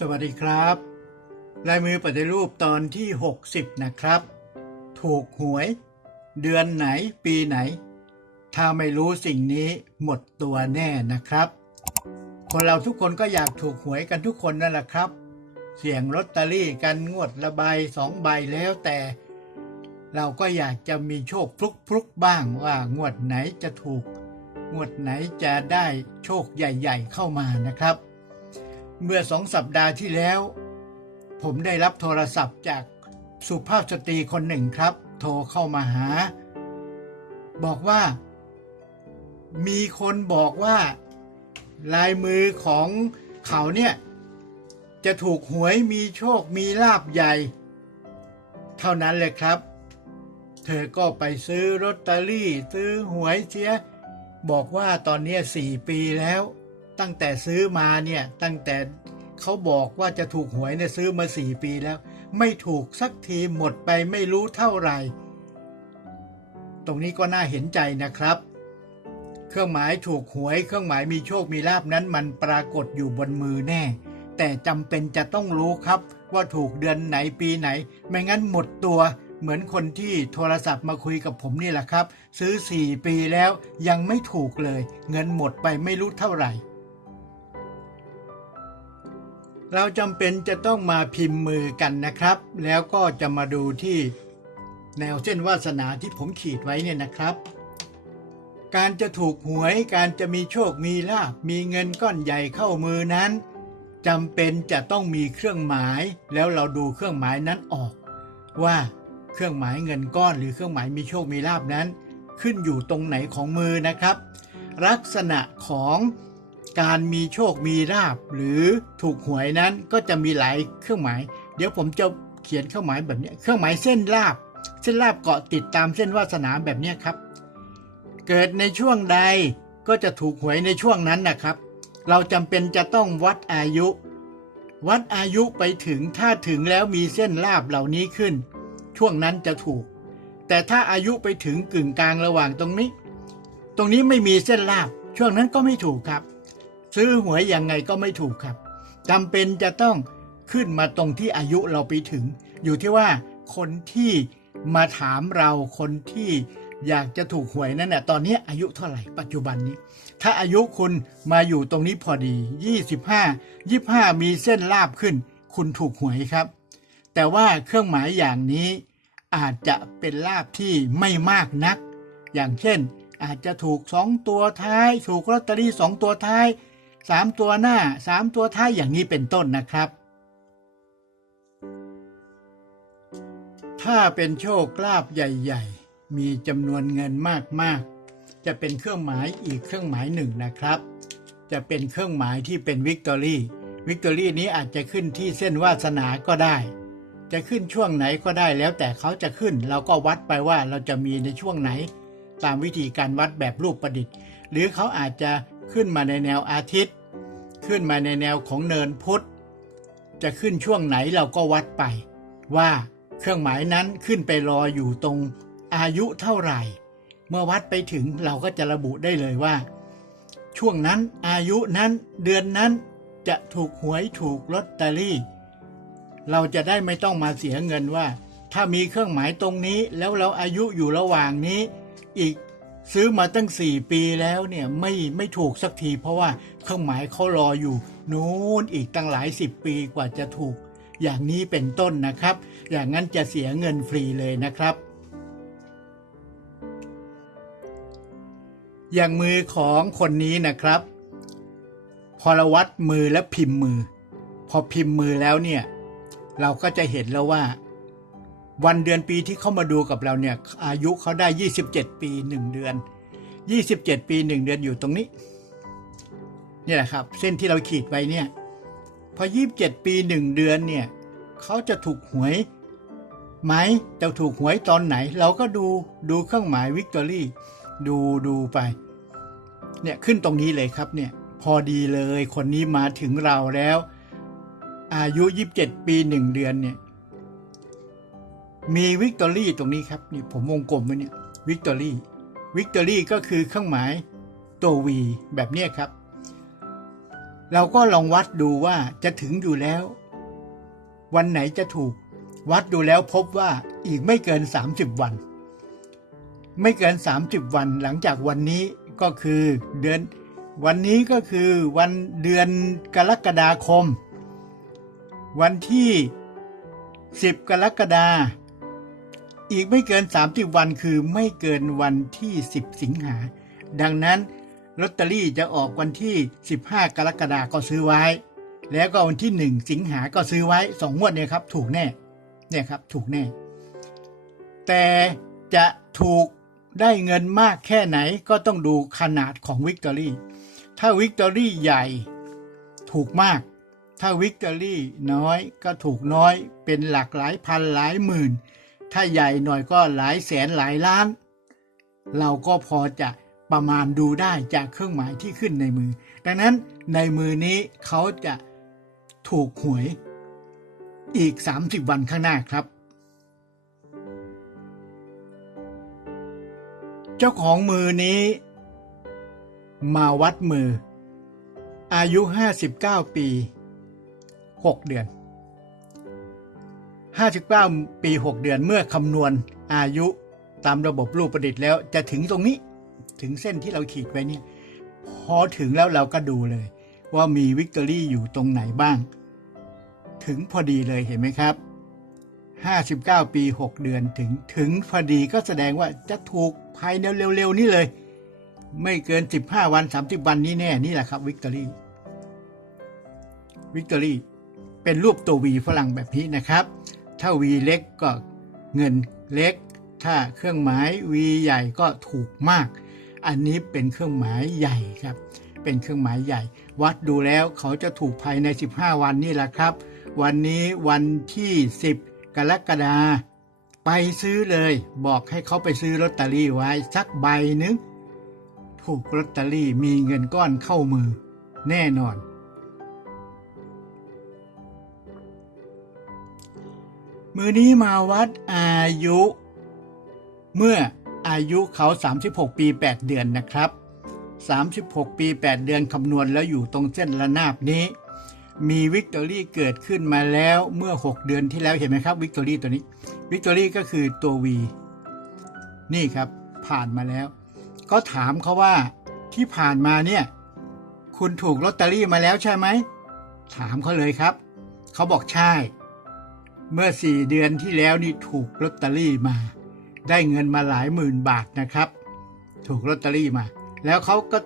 สวัสดีครับ ลายมือปฏิรูปตอนที่ 60 นะครับ ถูกหวย เดือนไหนปีไหน ถ้าไม่รู้สิ่งนี้หมดตัวแน่นะครับ คนเราทุกคนก็อยากถูกหวยกันทุกคนนั่นแหละครับ เสี่ยงลอตเตอรี่กันงวดละใบสองใบแล้วแต่ เราก็อยากจะมีโชคฟลุกๆบ้างว่างวดไหนจะถูก งวดไหนจะได้โชคใหญ่ ๆ เข้ามานะครับ เมื่อสองสัปดาห์ที่แล้ว ผมได้รับโทรศัพท์จากสุภาพสตรีคนหนึ่งครับ โทรเข้ามาหา บอกว่า มีคนบอกว่า ลายมือของเขาเนี่ย จะถูกหวยมีโชคมีลาบใหญ่ เท่านั้นเลยครับ เธอก็ไปซื้อลอตเตอรี่ ซื้อหวยเสีย บอกว่าตอนนี้สี่ปีแล้ว ตั้งแต่ซื้อมาเนี่ยตั้งแต่เขาบอกว่าจะถูกหวยเนี่ยซื้อมาสี่ปีแล้ว ไม่ถูกสักทีหมดไปไม่รู้เท่าไหร่ ตรงนี้ก็น่าเห็นใจนะครับ เครื่องหมายถูกหวย เครื่องหมายมีโชคมีลาบนั้นมันปรากฏอยู่บนมือแน่ แต่จำเป็นจะต้องรู้ครับว่าถูกเดือนไหนปีไหน ไม่งั้นหมดตัวเหมือนคนที่โทรศัพท์มาคุยกับผมนี่แหละครับ ซื้อ 4 ปีแล้วยังไม่ถูกเลย เงินหมดไปไม่รู้เท่าไหร่ เราจำเป็นจะต้องมาพิมพ์มือกันนะครับ แล้วก็จะมาดูที่แนวเส้นวาสนาที่ผมขีดไว้เนี่ยนะครับ การจะถูกหวยการจะมีโชคมีลาบมีเงินก้อนใหญ่เข้ามือนั้นจำเป็นจะต้องมีเครื่องหมาย แล้วเราดูเครื่องหมายนั้นออก ว่าเครื่องหมายเงินก้อนหรือเครื่องหมายมีโชคมีลาบนั้น ขึ้นอยู่ตรงไหนของมือนะครับ ลักษณะของ การมีโชคมีลาบหรือถูกหวยนั้นก็จะมีหลายเครื่องหมาย เดี๋ยวผมจะเขียนเครื่องหมายแบบนี้ เครื่องหมายเส้นลาบ เส้นลาบเกาะติดตามเส้นวาสนาแบบนี้ครับ เกิดในช่วงใดก็จะถูกหวยในช่วงนั้นนะครับ เราจำเป็นจะต้องวัดอายุ วัดอายุไปถึงถ้าถึงแล้วมีเส้นลาบเหล่านี้ขึ้น ช่วงนั้นจะถูก แต่ถ้าอายุไปถึงกึ่งกลางระหว่างตรงนี้ ตรงนี้ไม่มีเส้นลาบ ช่วงนั้นก็ไม่ถูกครับ ซื้อหวยยังไงก็ไม่ถูกครับจำเป็นจะต้องขึ้นมาตรงที่อายุเราไปถึง อยู่ที่ว่าคนที่มาถามเราคนที่อยากจะถูกหวยนั่นแหละตอนนี้อายุเท่าไหร่ปัจจุบันนี้ ถ้าอายุคุณมาอยู่ตรงนี้พอดี 25 25 มีเส้นลาบขึ้น คุณถูกหวยครับ แต่ว่าเครื่องหมายอย่างนี้อาจจะเป็นลาบที่ไม่มากนัก อย่างเช่น อาจจะถูก 2 ตัวท้าย ถูกลอตเตอรี่ 2 ตัวท้าย 3 ตัวหน้า 3 ตัวท้ายอย่างนี้เป็นต้นนะครับ ถ้าเป็นโชคลาภใหญ่ ๆ มีจำนวนเงินมากๆ จะเป็นเครื่องหมายอีกเครื่องหมายหนึ่งนะครับ จะเป็นเครื่องหมายที่เป็นวิกตอรี่วิกตอรี่นี้อาจจะขึ้นที่เส้นวาสนาก็ได้ จะขึ้นช่วงไหนก็ได้แล้วแต่เขาจะขึ้น เราก็วัดไปว่าเราจะมีในช่วงไหน ตามวิธีการวัดแบบรูปประดิษฐ์ หรือเขาอาจจะ ขึ้นมาในแนวอาทิตย์ ขึ้นมาในแนวของเนินพุธจะขึ้นช่วงไหนเราก็วัดไป ว่าเครื่องหมายนั้นขึ้นไปรออยู่ตรงอายุเท่าไหร่ เมื่อวัดไปถึงเราก็จะระบุได้เลยว่า ช่วงนั้นอายุนั้นเดือนนั้นจะถูกหวยถูกลอตเตอรี่ เราจะได้ไม่ต้องมาเสียเงินว่า ถ้ามีเครื่องหมายตรงนี้แล้วเราอายุอยู่ระหว่างนี้ อีก ซื้อมาตั้ง 4 ปีแล้วเนี่ยไม่ไม่ถูกสักที เพราะว่าเครื่องหมายเขารออยู่นู้นอีกตั้งหลายสิบปีกว่าจะถูก อย่างนี้เป็นต้นนะครับ อย่างนั้นจะเสียเงินฟรีเลยนะครับ อย่างมือของคนนี้นะครับ พอเราวัดมือและพิมพ์มือ พอพิมพ์มือแล้วเนี่ย เราก็จะเห็นแล้วว่า วันเดือนปีที่เข้ามาดูกับเราเนี่ยอายุเขาได้ 27 ปี 1 เดือน 27 ปี 1 เดือนอยู่ตรงนี้นี่แหละครับ เส้นที่เราขีดไว้เนี่ยพอ 27 ปี 1 เดือนเนี่ยเขาจะถูกหวยไหมจะถูกหวยตอนไหน เราก็ดูดูเครื่องหมายวิกตอรี่ดูดูไปเนี่ยขึ้นตรงนี้เลยครับเนี่ยพอดีเลยคนนี้มาถึงเราแล้ว อายุ 27 ปี 1 เดือนเนี่ย มีวิกตอรี่ตรงนี้ครับนี่ผมวงกลมไว้เนี่ยวิกตอรี่วิกตอรี่ก็คือเครื่องหมายตัว V แบบนี้ครับ เราก็ลองวัดดูว่าจะถึงอยู่แล้ว วันไหนจะถูก วัดดูแล้วพบว่าอีกไม่เกิน 30 วัน ไม่เกิน 30 วันหลังจากวันนี้ก็คือเดือน วันนี้ก็คือวันเดือนกรกฎาคม วันที่ 10 กรกฎาคม อีกไม่เกิน 30 วันคือไม่เกินวันที่ 10 สิงหา ดังนั้นลอตเตอรี่จะออกวันที่ 15 กรกฎาก็ซื้อไว้ แล้วก็วันที่ 1 สิงหาก็ซื้อไว้สองงวดเนี่ยครับ ถูกแน่เนี่ยครับถูกแน่ แต่จะถูกได้เงินมากแค่ไหนก็ต้องดูขนาดของวิกตอรี่ถ้าวิกตอรี่ใหญ่ถูกมาก ถ้าวิกตอรี่น้อยก็ถูกน้อยเป็นหลักหลายพันหลายหมื่น ถ้าใหญ่หน่อยก็หลายแสนหลายล้าน เราก็พอจะประมาณดูได้จากเครื่องหมายที่ขึ้นในมือ ดังนั้นในมือนี้เขาจะถูกหวยอีก 30 วันข้างหน้าครับ เจ้าของมือนี้ มาวัดมือ อายุ 59 ปี 6 เดือน 59 ปี 6 เดือนเมื่อคำนวณอายุตามระบบรูปประดิษฐ์แล้ว จะถึงตรงนี้ถึงเส้นที่เราขีดไว้เนี่ยพอถึงแล้วเราก็ดูเลย ว่ามีวิกตอรี่อยู่ตรงไหนบ้าง ถึงพอดีเลยเห็นไหมครับ 59 ปี 6 เดือนถึงถึงพอดีก็แสดงว่าจะถูกภายในเร็วๆนี้เลย ไม่เกิน 15 วัน 30 วันนี้แน่นี่แหละครับวิกตอรี่วิกตอรี่เป็นรูปตัววีฝรั่งแบบนี้นะครับ ถ้าวีเล็กก็เงินเล็ก ถ้าเครื่องหมายวีใหญ่ก็ถูกมาก อันนี้เป็นเครื่องหมายใหญ่ครับ เป็นเครื่องหมายใหญ่ วัดดูแล้วเขาจะถูกภายใน 15 วันนี่แหละครับ วันนี้วันที่ 10 กรกฎาไปซื้อเลย บอกให้เขาไปซื้อลอตเตอรี่ไว้สักใบหนึงถูกลอตเตอรี่มีเงินก้อนเข้ามือ แน่นอน มือนี้มาวัดอายุ เมื่ออายุเขา 36 ปี 8 เดือนนะครับ 36 ปี 8 เดือนคำนวณแล้วอยู่ตรงเส้นระนาบนี้ มีวิกตอรี่เกิดขึ้นมาแล้วเมื่อ 6 เดือนที่แล้วเห็นไหมครับวิกตอรี่ตัวนี้วิกตอรี่ก็คือตัว V นี่ครับผ่านมาแล้ว ก็ถามเขาว่าที่ผ่านมาเนี่ย คุณถูกลอตเตอรี่มาแล้วใช่ไหม ถามเขาเลยครับ เขาบอกใช่ เมื่อสี่เดือนที่แล้วนี่ถูกลอตเตอรี่มา ได้เงินมาหลายหมื่นบาทนะครับ ถูกลอตเตอรี่มา แล้วเขาก็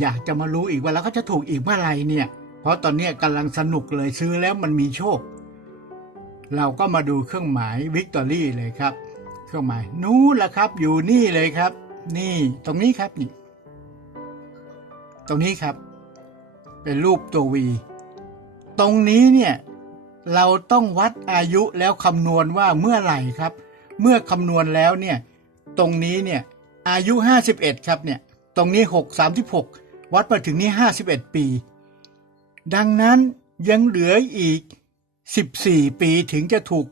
อยากจะมารู้อีกว่าแล้วเขาจะถูกอีกเมื่อไหร่เนี่ย เพราะตอนนี้กำลังสนุกเลยซื้อแล้วมันมีโชค เราก็มาดูเครื่องหมายวิกตอรี่เลยครับ เครื่องหมายนู้นละครับ อยู่นี่เลยครับ นี่ตรงนี้ครับนี่ตรงนี้ครับ เป็นรูปตัววีตรงนี้เนี่ย เราต้องวัดอายุแล้วคำนวณว่าเมื่อไหร่ครับ เมื่อคำนวณแล้วเนี่ยตรงนี้เนี่ยอายุ 51 ครับเนี่ยตรงนี้ 6 36 วัดมาถึงนี่51 ปี ดังนั้นยังเหลืออีก 14 ปีถึงจะถูก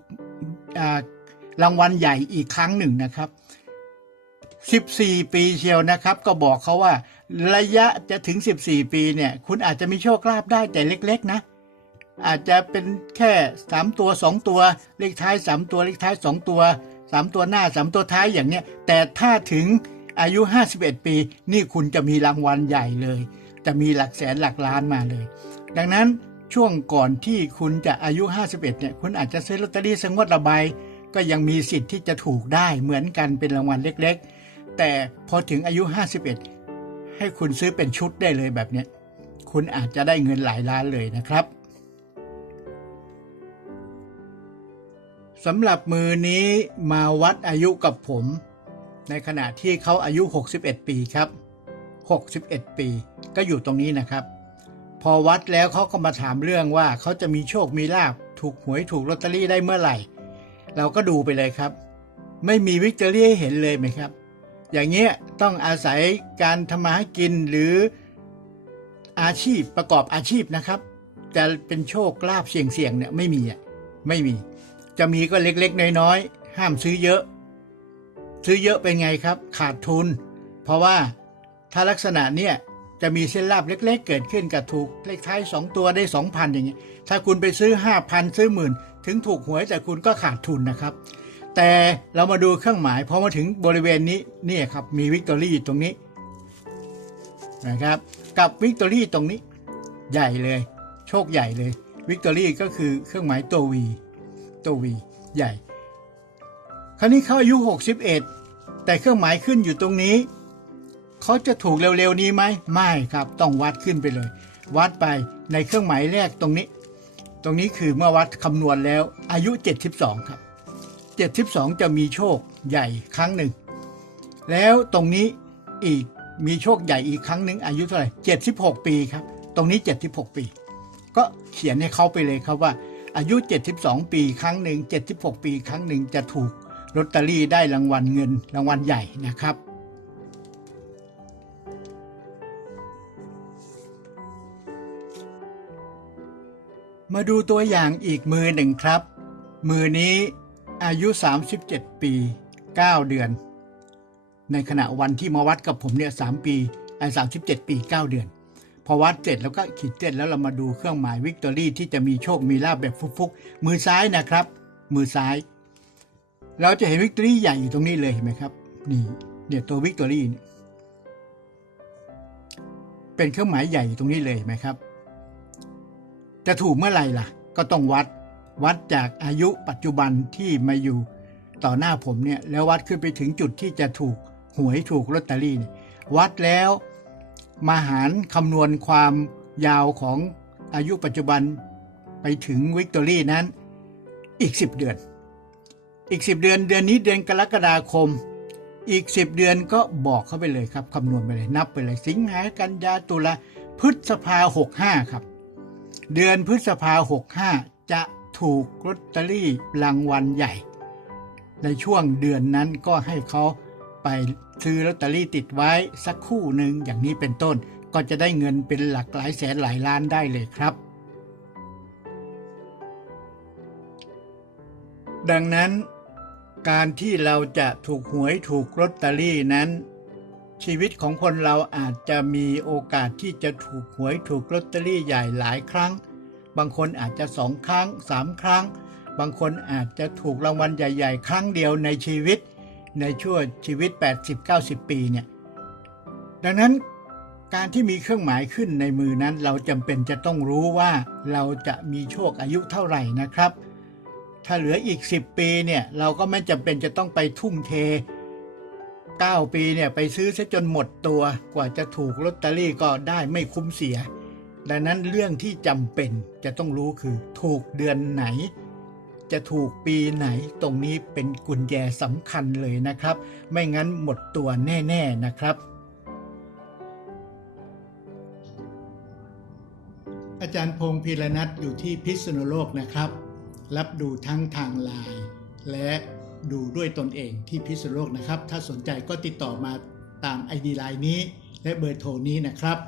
รางวัลใหญ่อีกครั้งหนึ่งนะครับ 14 ปีเชียวนะครับ ก็บอกเขาว่าระยะจะถึง 14 ปีเนี่ยคุณอาจจะมีโชคลาภได้แต่เล็ก ๆ นะ อาจจะเป็นแค่ 3 ตัว 2 ตัว เลขท้าย 3 ตัวเลขท้าย 2 ตัว 3 ตัวหน้า 3 ตัวท้ายอย่างเนี้ยแต่ถ้าถึงอายุ 51 ปี นี่คุณจะมีรางวัลใหญ่เลย จะมีหลักแสนหลักล้านมาเลย ดังนั้นช่วงก่อนที่คุณจะอายุ 51 เนี่ย คุณอาจจะซื้อลอตเตอรี่สังวดระบายก็ยังมีสิทธิ์ที่จะถูกได้เหมือนกันเป็นรางวัลเล็กๆ แต่พอถึงอายุ 51 ให้คุณซื้อเป็นชุดได้เลยแบบเนี้ยคุณอาจจะได้เงินหลายล้านเลยนะครับ สำหรับมือนี้มาวัดอายุกับผม ในขณะที่เขาอายุ 61 ปีครับ 61 ปีก็อยู่ตรงนี้นะครับ พอวัดแล้วเขาก็มาถามเรื่องว่าเขาจะมีโชคมีลาบถูกหวยถูกลอตเตอรี่ได้เมื่อไหร่ เราก็ดูไปเลยครับ ไม่มีวิกตอรี่ให้เห็นเลยไหมครับ อย่างเงี้ยต้องอาศัยการทำมาหากินหรืออาชีพประกอบอาชีพนะครับจะเป็นโชคลาภเสี่ยงๆเนี่ยไม่มีอะไม่มี จะมีก็เล็กๆ น้อยๆ ห้ามซื้อเยอะ ซื้อเยอะเป็นไงครับ ขาดทุน เพราะว่าถ้าลักษณะเนี่ยจะมีเส้นลาบเล็ก ๆ เกิดขึ้นกับถูกเลขท้าย 2 ตัวได้ 2,000 อย่างเงี้ยถ้าคุณไปซื้อ 5,000 ซื้อหมื่นถึงถูกหวยแต่คุณก็ขาดทุนนะครับ แต่เรามาดูเครื่องหมายพอมาถึงบริเวณนี้เนี่ยครับมีวิกตอรี่ตรงนี้นะครับกับวิกตอรี่ตรงนี้ ใหญ่เลย โชคใหญ่เลยวิกตอรี่ก็คือเครื่องหมายตัววี ตัววีใหญ่ คราวนี้เขาอายุ 61 แต่เครื่องหมายขึ้นอยู่ตรงนี้ เขาจะถูกเร็วๆนี้ไหม ไม่ครับ ต้องวัดขึ้นไปเลย วัดไปในเครื่องหมายแรกตรงนี้ ตรงนี้คือเมื่อวัดคำนวณแล้วอายุ 72 ครับ 72 จะมีโชคใหญ่ครั้งหนึ่ง แล้วตรงนี้อีกมีโชคใหญ่อีกครั้งหนึ่งอายุเท่าไหร่76 ปีครับ ตรงนี้ 76 ปี ก็เขียนให้เขาไปเลยครับว่า อายุ 72 ปีครั้งหนึ่ง 76 ปีครั้งหนึ่งจะถูกลอตเตอรี่ได้รางวัลเงินรางวัลใหญ่นะครับ มาดูตัวอย่างอีกมือหนึ่งครับ มือนี้อายุ 37 ปี 9 เดือน ในขณะวันที่มาวัดกับผมเนี่ย3ปีไอ้37 ปี 9 เดือน พอวัดเสร็จแล้วก็ขีดเส้นแล้วเรามาดูเครื่องหมายวิกตอรี่ที่จะมีโชคมีลาบแบบฟุกๆมือซ้ายนะครับ มือซ้าย เราจะเห็นวิกตอรี่ใหญ่อยู่ตรงนี้เลยเห็นไหมครับ นี่เนี่ยตัววิกตอรี่เนี่ยเป็นเครื่องหมายใหญ่อยู่ตรงนี้เลยเห็นไหมครับ จะถูกเมื่อไหร่ล่ะ ก็ต้องวัดวัดจากอายุปัจจุบันที่มาอยู่ต่อหน้าผมเนี่ยแล้ววัดขึ้นไปถึงจุดที่จะถูกหวยถูกลอตเตอรี่เนี่ยวัดแล้ว มาหารคำนวณความยาวของอายุปัจจุบันไปถึงวิกตอรี่นั้นอีก 10 เดือน อีก 10 เดือนเดือนนี้เดือนกรกฎาคม อีก 10 เดือนก็บอกเข้าไปเลยครับคำนวณไปเลยนับไปเลย สิงหากันยาตุลาพฤษภา65 ครับ เดือนพฤษภา65 จะถูกลอตเตอรี่รางวัลใหญ่ ในช่วงเดือนนั้นก็ให้เขา ไปซื้อลอตเตอรี่ติดไว้สักคู่หนึ่งอย่างนี้เป็นต้น ก็จะได้เงินเป็นหลักหลายแสนหลายล้านได้เลยครับ ดังนั้น การที่เราจะถูกหวยถูกลอตเตอรี่นั้น ชีวิตของคนเราอาจจะมีโอกาสที่จะถูกหวยถูกลอตเตอรี่ใหญ่หลายครั้ง บางคนอาจจะสองครั้งสามครั้ง บางคนอาจจะถูกรางวัลใหญ่ ๆ ครั้งเดียวในชีวิต ในช่วงชีวิต 80-90 ปีเนี่ยดังนั้นการที่มีเครื่องหมายขึ้นในมือนั้นเราจำเป็นจะต้องรู้ว่าเราจะมีโชคอายุเท่าไหร่นะครับ ถ้าเหลืออีก 10 ปีเนี่ยเราก็ไม่จำเป็นจะต้องไปทุ่มเท 9 ปีเนี่ยไปซื้อซะจนหมดตัวกว่าจะถูกลอตเตอรี่ก็ได้ไม่คุ้มเสีย ดังนั้นเรื่องที่จำเป็นจะต้องรู้คือถูกเดือนไหน จะถูกปีไหนตรงนี้เป็นกุญแจสำคัญเลยนะครับ ไม่งั้นหมดตัวแน่ ๆนะครับ อาจารย์พงศ์พีรนัทอยู่ที่พิษณุโลกนะครับ รับดูทั้งทางไลน์และดูด้วยตนเองที่พิษณุโลกนะครับ ถ้าสนใจก็ติดต่อมาตาม ID ไลน์นี้ และเบอร์โทรนี้นะครับ